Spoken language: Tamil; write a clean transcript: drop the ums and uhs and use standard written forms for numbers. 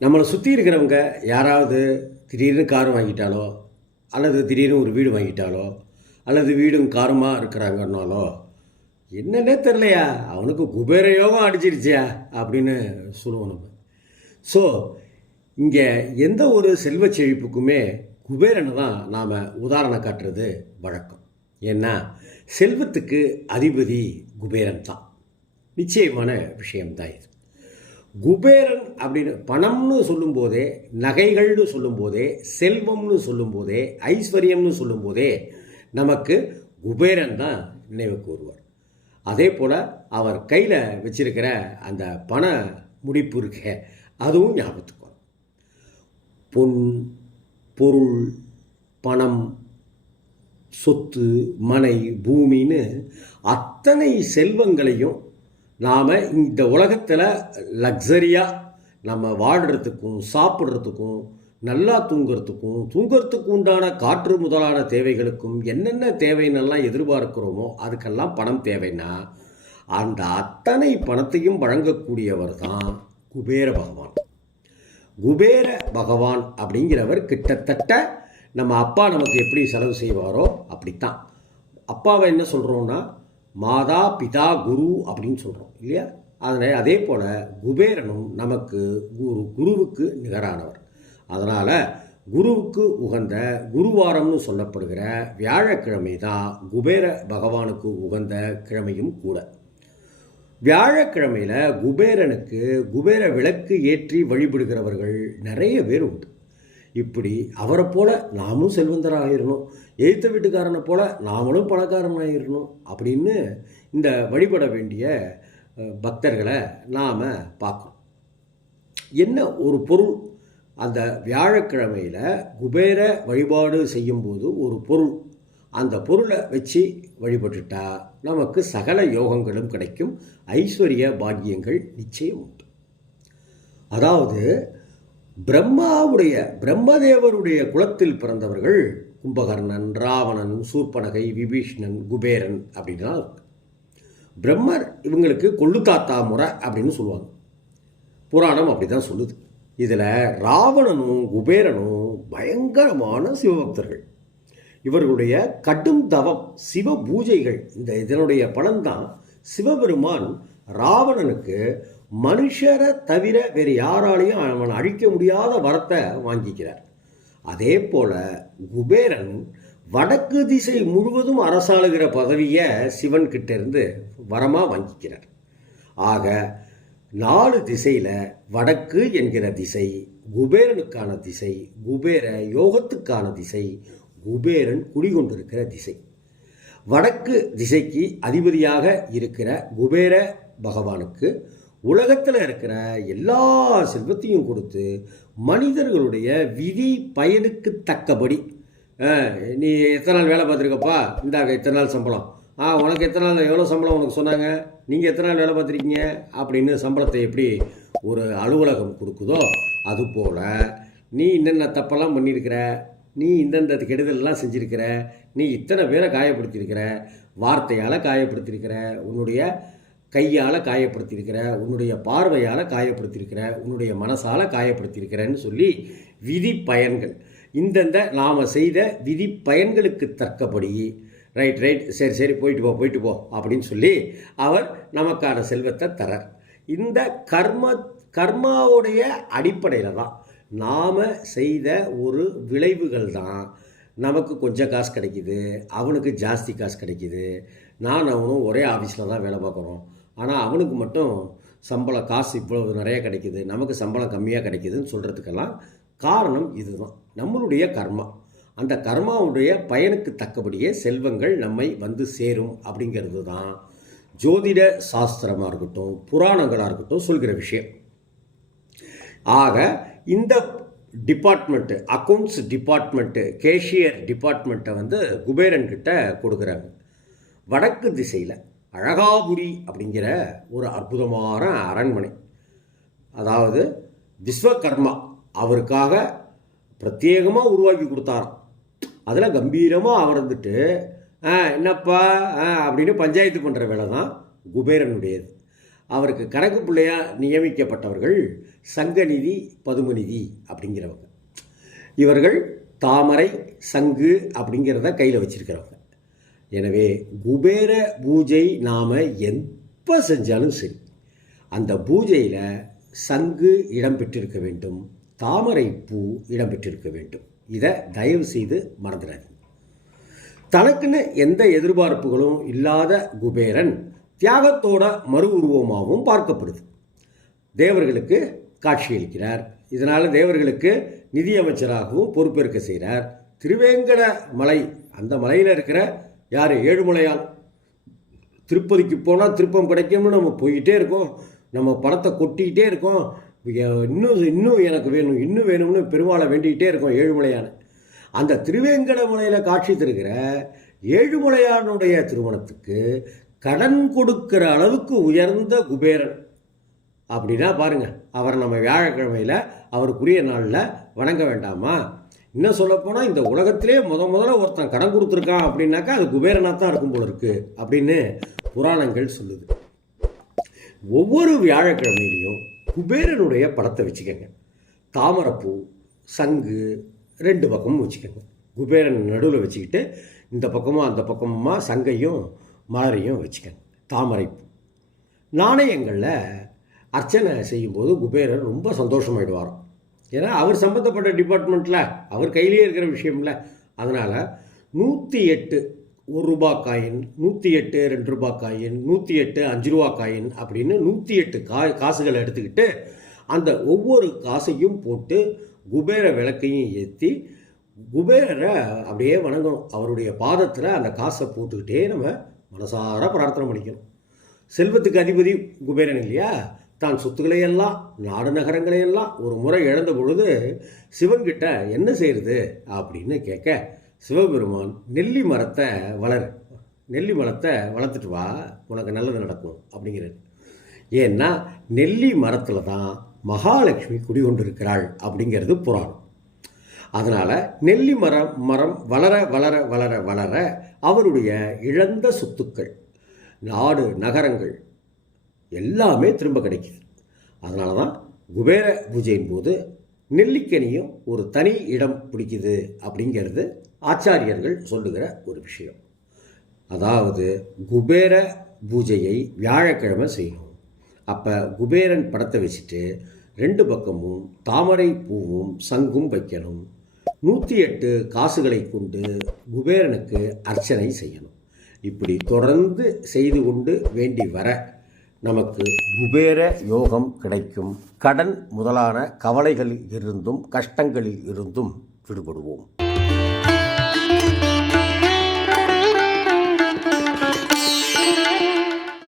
நம்மளை சுற்றி இருக்கிறவங்க யாராவது திடீர்னு கார் வாங்கிட்டாலோ அல்லது திடீர்னு ஒரு வீடு வாங்கிட்டாலோ அல்லது வீடும் காருமாக இருக்கிறாங்கன்னாலோ என்னன்னே தெரிலையா அவனுக்கு குபேர யோகம் அடிச்சிருச்சியா அப்படின்னு சொல்லுவோம் நம்ம. ஸோ இங்கே எந்த ஒரு செல்வ செழிப்புக்குமே குபேரனை தான் நாம் உதாரணம் காட்டுறது வழக்கம். ஏன்னா செல்வத்துக்கு அதிபதி குபேரன் தான். நிச்சயமான விஷயம்தான் இது. குபேரன் அப்படின்னு பணம்னு சொல்லும்போதே, நகைகள்னு சொல்லும்போதே, செல்வம்னு சொல்லும்போதே, ஐஸ்வர்யம்னு சொல்லும்போதே நமக்கு குபேரன் தான் நினைவுக்கு வருவார். அதே போல் அவர் கையில் வச்சிருக்கிற அந்த பண முடிப்பு இருக்க அதுவும் ஞாபகத்துக்கு வரும். பொன், பொருள், பணம், சொத்து, மனை, பூமின்னு அத்தனை செல்வங்களையும் நாம் இந்த உலகத்தில் லக்ஸரியாக நம்ம வாழ்கிறதுக்கும் சாப்பிட்றதுக்கும் நல்லா தூங்கிறதுக்கு உண்டான காற்று முதலான தேவைகளுக்கும் என்னென்ன தேவைன்னெல்லாம் எதிர்பார்க்கிறோமோ அதுக்கெல்லாம் பணம் தேவைன்னா அந்த அத்தனை பணத்தையும் வழங்கக்கூடியவர் தான் குபேர பகவான். குபேர பகவான் அப்படிங்கிறவர் கிட்டத்தட்ட நம்ம அப்பா நமக்கு எப்படி செலவு செய்வாரோ அப்படித்தான். அப்பாவை என்ன சொல்கிறோன்னா மாதா பிதா குரு அப்படின்னு சொல்கிறோம் இல்லையா? அதனால் அதே போல் குபேரனும் நமக்கு குருவுக்கு நிகரானவர். அதனால் குருவுக்கு உகந்த குருவாரம்னு சொல்லப்படுகிற வியாழக்கிழமை தான் குபேர பகவானுக்கு உகந்த கிழமையும் கூட. வியாழக்கிழமையில் குபேரனுக்கு குபேர விளக்கு ஏற்றி வழிபடுகிறவர்கள் நிறைய பேர் உண்டு. இப்படி அவரை போல் நாமும் செல்வந்தராகிடணும், எழுத்த வீட்டுக்காரனை போல் நாமளும் பணக்காரனாகிடணும் அப்படின்னு இந்த வழிபட வேண்டிய பக்தர்களை நாம் பார்க்கணும். என்ன ஒரு பொருள் அந்த வியாழக்கிழமையில் குபேர வழிபாடு செய்யும்போது ஒரு பொருள், அந்த பொருளை வச்சு வழிபட்டுட்டா நமக்கு சகல யோகங்களும் கிடைக்கும், ஐஸ்வர்ய பாக்கியங்கள் நிச்சயம் உண்டு. அதாவது பிரம்மதேவருடைய குலத்தில் பிறந்தவர்கள் கும்பகர்ணன், ராவணன், சூர்பனகை, விபீஷ்ணன், குபேரன் அப்படின்லாம் இருக்கு. பிரம்மர் இவங்களுக்கு கொள்ளுத்தாத்தா முறை அப்படின்னு சொல்லுவாங்க. புராணம் அப்படி தான் சொல்லுது. இதில் ராவணனும் குபேரனும் பயங்கரமான சிவபக்தர்கள். இவர்களுடைய கடும் தவம், சிவ பூஜைகள், இதனுடைய பலன்தான் சிவபெருமான் ராவணனுக்கு மனுஷரை தவிர வேறு யாராலையும் அவன் அழிக்க முடியாத வரத்தை வாங்கிக்கிறார். அதே போல குபேரன் வடக்கு திசை முழுவதும் அரசாளுகிற பதவியை சிவன் கிட்ட இருந்து வரமாக வாங்கிக்கிறார். ஆக 4 திசையில் வடக்கு என்கிற திசை குபேரனுக்கான திசை, குபேர யோகத்துக்கான திசை, குபேரன் குடிகொண்டிருக்கிற திசை. வடக்கு திசைக்கு அதிபதியாக இருக்கிற குபேர பகவானுக்கு உலகத்தில் இருக்கிற எல்லா செல்வத்தையும் கொடுத்து மனிதர்களுடைய விதி பயனுக்கு தக்கபடி, நீ எத்தனை நாள் வேலை பார்த்துருக்கப்பா, இந்தாங்க இத்தனை நாள் சம்பளம், உனக்கு எத்தனை நாள் எவ்வளோ சம்பளம் உனக்கு சொன்னாங்க, நீங்கள் எத்தனை நாள் வேலை பார்த்துருக்கீங்க அப்படின்னு சம்பளத்தை எப்படி ஒரு அலுவலகம் கொடுக்குதோ அதுபோல் நீ என்னென்ன தப்பெல்லாம் பண்ணியிருக்கிற, நீ இந்தந்த கெடுதலெல்லாம் செஞ்சுருக்கிற, நீ இத்தனை பேரை காயப்படுத்தியிருக்கிற, வார்த்தையால் காயப்படுத்தியிருக்கிற, உன்னுடைய கையால் காயப்படுத்தியிருக்கிற, உன்னுடைய பார்வையால் காயப்படுத்தியிருக்கிற, உன்னுடைய மனசால் காயப்படுத்தியிருக்கிறன்னு சொல்லி விதி பயன்கள், இந்தந்த நாம் செய்த விதி பயன்களுக்கு தக்கபடி ரைட் சரி போயிட்டு போ அப்படின்னு சொல்லி அவர் நமக்கான செல்வத்தை தரார். இந்த கர்மாவுடைய அடிப்படையில் தான் நாம் செய்த ஒரு விளைவுகள் தான் நமக்கு கொஞ்சம் காசு கிடைக்கிது, அவனுக்கு ஜாஸ்தி காசு கிடைக்கிது. அவனும் ஒரே ஆஃபீஸில் தான் வேலை பார்க்குறோம், ஆனால் அவனுக்கு மட்டும் சம்பளம் காசு இவ்வளவு நிறைய கிடைக்கிது, நமக்கு சம்பளம் கம்மியாக கிடைக்கிதுன்னு சொல்கிறதுக்கெல்லாம் காரணம் இதுதான், நம்மளுடைய கர்மா. அந்த கர்மாவுடைய பயனுக்கு தக்கபடியே செல்வங்கள் நம்மை வந்து சேரும் அப்படிங்கிறது தான் ஜோதிட சாஸ்திரமாக இருக்கட்டும், புராணங்களாக இருக்கட்டும் சொல்கிற விஷயம். ஆக இந்த டிபார்ட்மெண்ட்டு, அக்கௌண்ட்ஸ் டிபார்ட்மெண்ட்டு, கேஷியர் டிபார்ட்மெண்ட்டை வந்து குபேரன்கிட்ட கொடுக்குறாங்க. வடக்கு திசையில் அழகாபுரி அப்படிங்கிற ஒரு அற்புதமான அரண்மனை, அதாவது விஸ்வகர்மா அவருக்காக பிரத்யேகமாக உருவாக்கி கொடுத்தாராம். அதில் கம்பீரமாக அமர்ந்துட்டு என்னப்பா அப்படின்னு பஞ்சாயத்து பண்ணுற வேலை தான் குபேரனுடையது. அவருக்கு கணக்கு பிள்ளையாக நியமிக்கப்பட்டவர்கள் சங்கநிதி பதுமநிதி அப்படிங்கிறவங்க. இவர்கள் தாமரை சங்கு அப்படிங்கிறத கையில் வச்சிருக்கிறவங்க. எனவே குபேர பூஜை நாம் எப்போ செஞ்சாலும் சரி அந்த பூஜையில் சங்கு இடம்பெற்றிருக்க வேண்டும், தாமரை பூ இடம்பெற்றிருக்க வேண்டும். இதை தயவு செய்து மறந்துடாதீங்க. தனக்குன்னு எந்த எதிர்பார்ப்புகளும் இல்லாத குபேரன் தியாகத்தோட மறு உருவமாகவும் பார்க்கப்படுது. தேவர்களுக்கு காட்சியளிக்கிறார். இதனால் தேவர்களுக்கு நிதியமைச்சராகவும் பொறுப்பேற்க செய்கிறார். திருவேங்கட மலை, அந்த மலையில் இருக்கிற யார், ஏழுமலையான். திருப்பதிக்கு போனால் திருப்பம் கிடைக்கும்னு நம்ம போய்கிட்டே இருக்கோம், நம்ம பணத்தை கொட்டிக்கிட்டே இருக்கோம், இன்னும் எனக்கு வேணும், இன்னும் வேணும்னு பெருமாளை வேண்டிக்கிட்டே இருக்கோம் ஏழுமலையான. அந்த திருவேங்கட மலையில் காட்சி தருகிற ஏழுமலையானுடைய திருமணத்துக்கு கடன் கொடுக்கிற அளவுக்கு உயர்ந்த குபேரன் அப்படின்னா பாருங்கள், அவரை நம்ம வியாழக்கிழமையில் அவருக்குரிய நாளில் வணங்க வேண்டாமா? இன்னும் சொல்லப்போனால் இந்த உலகத்திலே முதல்ல ஒருத்தன் கடன் கொடுத்துருக்கான் அப்படின்னாக்கா அது குபேரனாக தான் இருக்கும் போல இருக்குது அப்படின்னு புராணங்கள் சொல்லுது. ஒவ்வொரு வியாழக்கிழமையிலையும் குபேரனுடைய படத்தை வச்சுக்கோங்க. தாமரைப்பூ சங்கு 2 பக்கமும் வச்சுக்கோங்க. குபேரன் நடுவில் வச்சுக்கிட்டு இந்த பக்கமும் அந்த பக்கமுமா சங்கையும் மலரையும் வச்சுக்கோங்க. தாமரைப்பூ. நாணயங்களில் அர்ச்சனை செய்யும்போது குபேரன் ரொம்ப சந்தோஷமாயிடுவாராம். ஏன்னா அவர் சம்மந்தப்பட்ட டிபார்ட்மெண்ட்டில் அவர் கையிலே இருக்கிற விஷயம்ல. அதனால் 108 1 ரூபா காயின், 108 2 ரூபா காயின், 108 5 ரூபா காயின் அப்படின்னு 108 காசுகளை எடுத்துக்கிட்டு அந்த ஒவ்வொரு காசையும் போட்டு குபேர விளக்கையும் ஏற்றி குபேரரை அப்படியே வணங்கணும். அவருடைய பாதத்தில் அந்த காசை போட்டுக்கிட்டே நம்ம மனசார பிரார்த்தனை பண்ணிக்கணும். செல்வத்துக்கு அதிபதி குபேரன் இல்லையா? தான் சொத்துக்களையெல்லாம் நாடு நகரங்களையெல்லாம் ஒரு முறை இழந்த பொழுது சிவன்கிட்ட என்ன செய்கிறது அப்படின்னு கேட்க, சிவபெருமான் நெல்லி மரத்தை வளர்த்துட்டு வா, உனக்கு நல்லது நடக்கும் அப்படிங்கிறது. ஏன்னா நெல்லி மரத்தில் தான் மகாலட்சுமி குடிகொண்டிருக்கிறாள் அப்படிங்கிறது புராணம். அதனால் நெல்லி மரம் வளர வளர வளர வளர அவருடைய இழந்த சொத்துக்கள், நாடு நகரங்கள் எல்லாமே திரும்ப கிடைக்குது. அதனால தான் குபேர பூஜையின் போது நெல்லிக்கனியும் ஒரு தனி இடம் பிடிக்குது அப்படிங்கிறது ஆச்சாரியர்கள் சொல்லுகிற ஒரு விஷயம். அதாவது குபேர பூஜையை வியாழக்கிழமை செய்யணும். அப்போ குபேரன் படத்தை வச்சுட்டு 2 பக்கமும் தாமரை பூவும் சங்கும் வைக்கணும். 108 காசுகளை கொண்டு குபேரனுக்கு அர்ச்சனை செய்யணும். இப்படி தொடர்ந்து செய்து கொண்டு வேண்டி வர நமக்கு குபேர யோகம் கிடைக்கும். கடன் முதலான கவலைகளில் இருந்தும் கஷ்டங்களில் இருந்தும் விடுபடுவோம்.